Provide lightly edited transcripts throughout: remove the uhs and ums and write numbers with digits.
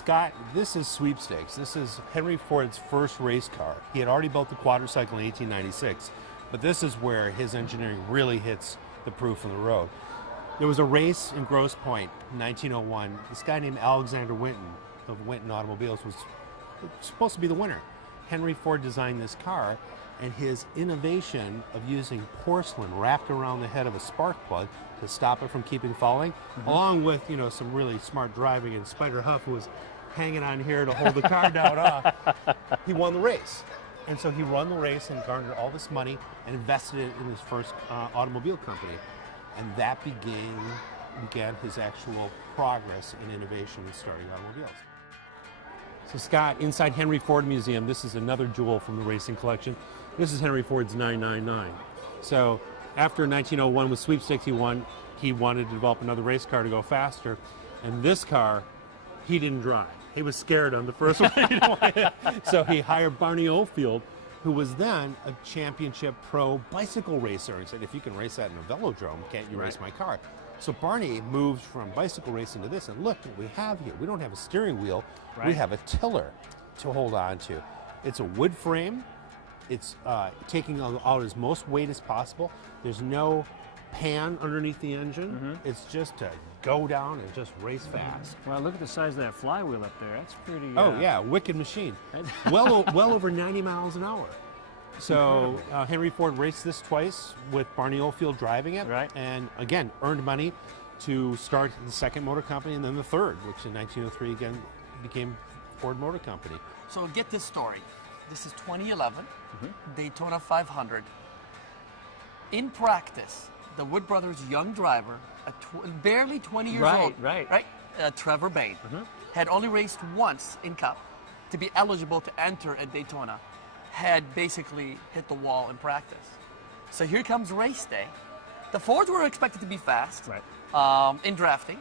Scott, this is Sweepstakes. This is Henry Ford's first race car. He had already built the quadricycle in 1896, but this is where his engineering really hits the proof in the road. There was a race in Grosse Pointe in 1901. This guy named Alexander Winton of Winton Automobiles was supposed to be the winner. Henry Ford designed this car, and his innovation of using porcelain wrapped around the head of a spark plug to stop it from keeping falling, along with some really smart driving, and Spider Huff, who was hanging on here to hold the car down, he won the race. And so he won the race and garnered all this money and invested it in his first automobile company. And that began his actual progress in innovation in starting automobiles. So Scott, inside Henry Ford Museum, this is another jewel from the racing collection. This is Henry Ford's 999. So after 1901 with Sweepstakes he won, he wanted to develop another race car to go faster. And this car, he didn't drive. He was scared on the first one. So he hired Barney Oldfield, who was then a championship pro bicycle racer. He said, if you can race that in a velodrome, can't you race my car? So Barney moved from bicycle racing to this, and look what we have here. We don't have a steering wheel, we have a tiller to hold on to. It's a wood frame. It's taking out as most weight as possible. There's no pan underneath the engine. It's just to go down and just race fast. Well, look at the size of that flywheel up there. That's pretty... Oh yeah, wicked machine. well over 90 miles an hour. So Henry Ford raced this twice with Barney Oldfield driving it, and again earned money to start the second motor company, and then the third, which in 1903 again became Ford Motor Company. So get this story. This is 2011, Daytona 500. In practice, the Wood brothers' young driver, barely 20 years old, Trevor Bayne, had only raced once in Cup to be eligible to enter at Daytona, had basically hit the wall in practice. So here comes race day. The Fords were expected to be fast in drafting,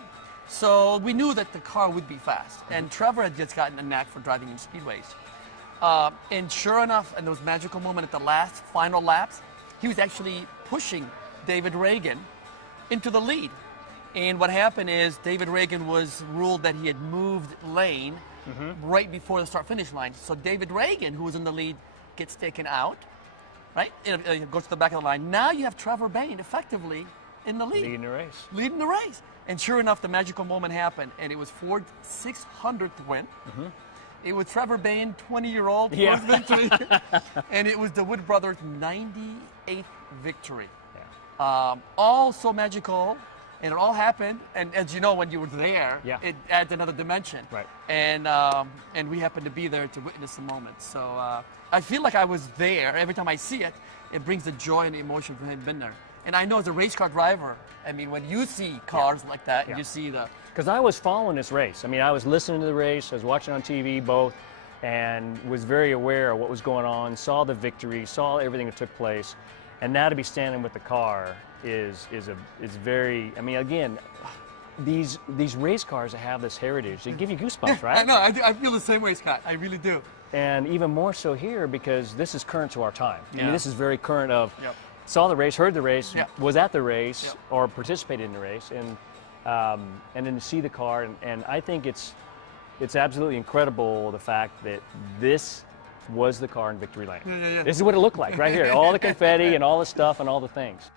so we knew that the car would be fast. And Trevor had just gotten a knack for driving in speedways. And sure enough, in those magical moments at the last final laps, he was actually pushing David Reagan into the lead. And what happened is David Reagan was ruled that he had moved lane right before the start-finish line. So David Reagan, who was in the lead, gets taken out, goes to the back of the line. Now you have Trevor Bayne effectively in the lead. Leading the race. And sure enough, the magical moment happened, and it was Ford's 600th win. It was Trevor Bayne, 20-year-old, first victory. And it was the Wood brothers' 98th victory. All so magical, and it all happened. And as you know, when you were there, it adds another dimension. And we happened to be there to witness the moment. So I feel like I was there. Every time I see it, it brings the joy and the emotion from having been there. And I know as a race car driver, I mean, when you see cars like that, you see the... Because I was following this race. I mean, I was listening to the race, I was watching on TV, both, and was very aware of what was going on, saw the victory, saw everything that took place. And now to be standing with the car is very, I mean, again, these race cars that have this heritage, they give you goosebumps, right? I know, I feel the same way, Scott. I really do. And even more so here because this is current to our time. I mean, this is very current of... Saw the race, heard the race, was at the race, or participated in the race, and then to see the car, and I think it's absolutely incredible the fact that this was the car in victory lane. This is what it looked like right here, all the confetti and all the stuff and all the things.